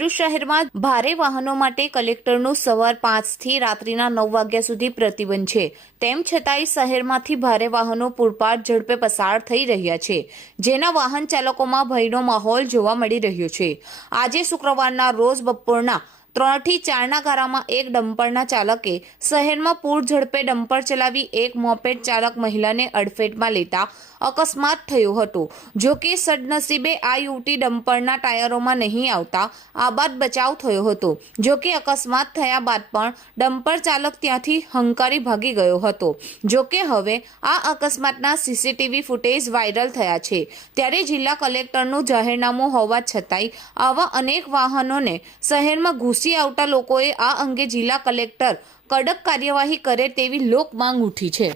ભરૂચ શહેરમાં ભારે વાહનો માટે કલેક્ટરનું સવાર 5 થી રાત્રિના 9 વાગ્યા સુધી પ્રતિબંધ છે। તેમ છતાંય શહેરમાંથી ભારે વાહનો પૂરપાટ ઝડપે પસાર થઈ રહ્યા છે, જેના વાહન ચાલકોમાં ભયનો માહોલ જોવા મળી રહ્યો છે। આજે શુક્રવારના રોજ બપોરના 3 થી 4ના ગાળામાં એક ડમ્પરના ચાલકે શહેરમાં પૂર ઝડપે ડમ્પર ચલાવી એક મોપેડ ચાલક મહિલાને અડફેટમાં લેતા અકસ્માત થયો હતો। જો કે સદનસીબે આ યુવતી ડમ્પરના ટાયરોમાં નહીં આવતા આબાદ બચાવ થયો હતો। જો કે અકસ્માત થયા બાદ પણ ડમ્પર ચાલક ત્યાંથી હંકારી ભાગી ગયો હતો। જો કે હવે આ અકસ્માતના સીસીટીવી ફૂટેજ વાયરલ થયા છે, ત્યારે જિલ્લા કલેક્ટરનું જાહેરનામું હોવા છતાંય આવા અનેક વાહનોને શહેરમાં ઘૂસી આવતા લોકોએ આ અંગે જિલ્લા કલેક્ટર કડક કાર્યવાહી કરે તેવી લોક માંગ ઉઠી છે।